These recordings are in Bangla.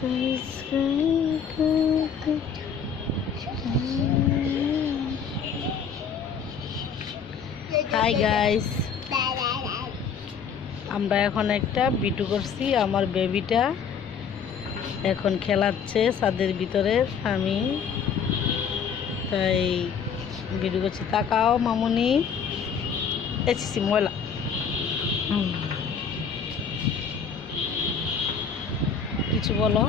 হাই গাইস আমরা এখন একটা বিটু করছি, আমার বেবিটা এখন খেলাচ্ছে ছাদের ভিতরে, আমি। তাই বিটু করছি, তাকাও মামুনি। এসেছি ময়লা। হুম। কিছু বলো?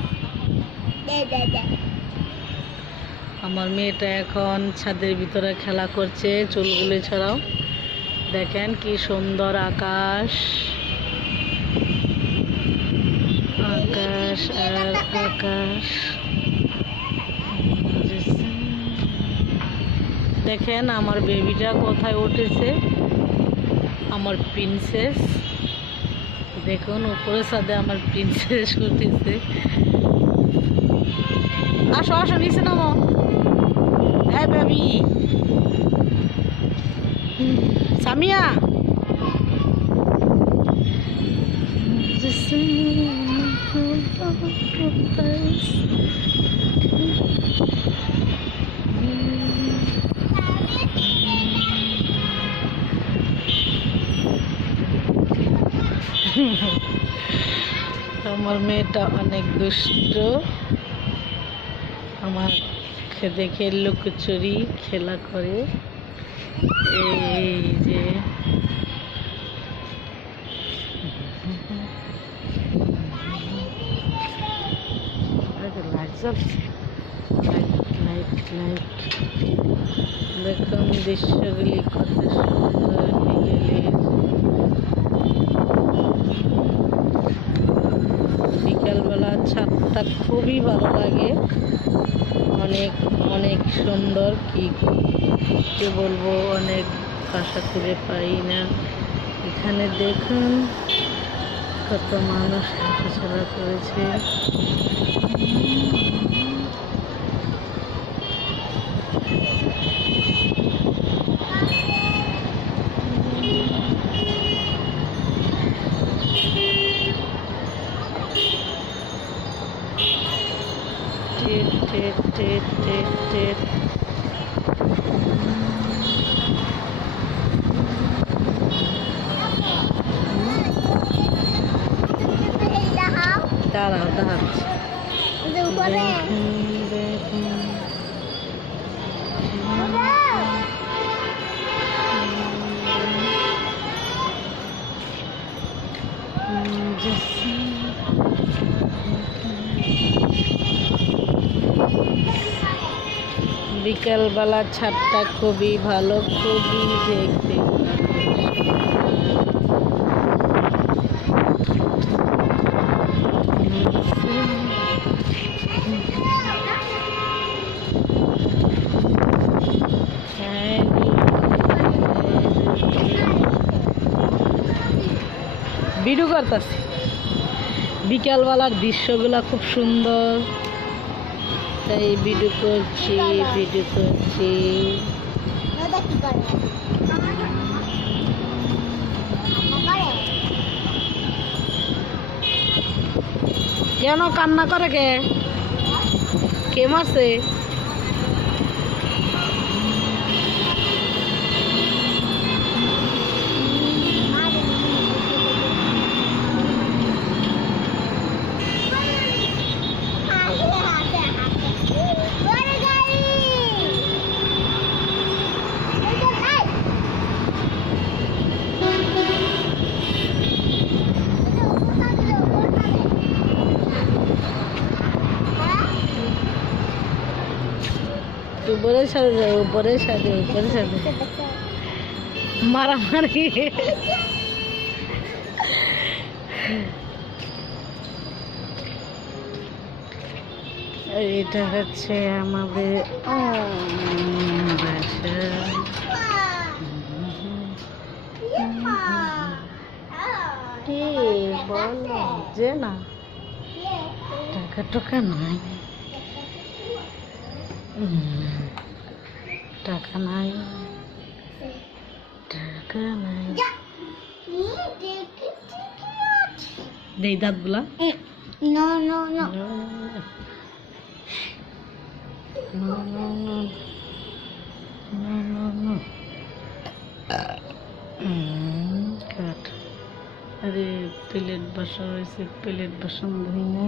আমার মেয়েটা এখন ছাদের ভিতরে খেলা করছে, চুলগুলি ছাড়াও। দেখেন কি সুন্দর আকাশ। আকাশ আর আকাশ। দেখেন আমার বেবিটা কোথায় উঠেছে? আমার প্রিন্সেস দেখুন উপরে সাদে আমার প্রিন্সেস উঠেছে। আসো আসো নিচে নামো। হ্যাঁ বেবি সামিয়া। আমার মেয়েটা অনেক দুষ্ট। আমার দেখে লুকোচুরি খেলা করে। এই যে। লাইট জ্বলছে। লাইট লাইট লাইট দেখুন দৃশ্যগুলি কত সুন্দর বিকেলের বিকালবেলা ছাদটা খুবই ভালো লাগে। অনেক অনেক সুন্দর কি যে বলব, অনেক ভাষা খুঁজে পাই না। এখানে দেখুন কত মানুষ হাঁটাচলা করেছে। TET TET TET TET TET দাঁড়াও দাঁড়াচ্ছি দেখুন দেখুন বিকালবেলা ছাদটা খুবই ভালো খুবই দেখতে। ভিডিও করতেছি। বিকালবেলার দৃশ্যগুলো খুব সুন্দর। তাই ভিডিও করছি ভিডিও করছি। কেন কান্না করে কে? কে মারছে উপরের সাথে যাও উপরের সাথে উপরের সাথে মারামারি। এটা হচ্ছে আমাদের বাসা। কি বলো? যে না। টাকা টাকা নাই। টাকা নাই টাকা নাই দেই দাঁতগুলা. No. No, no, no. No, no, আরে প্লেট বাসন রয়েছে প্লেট বাসন ধুই না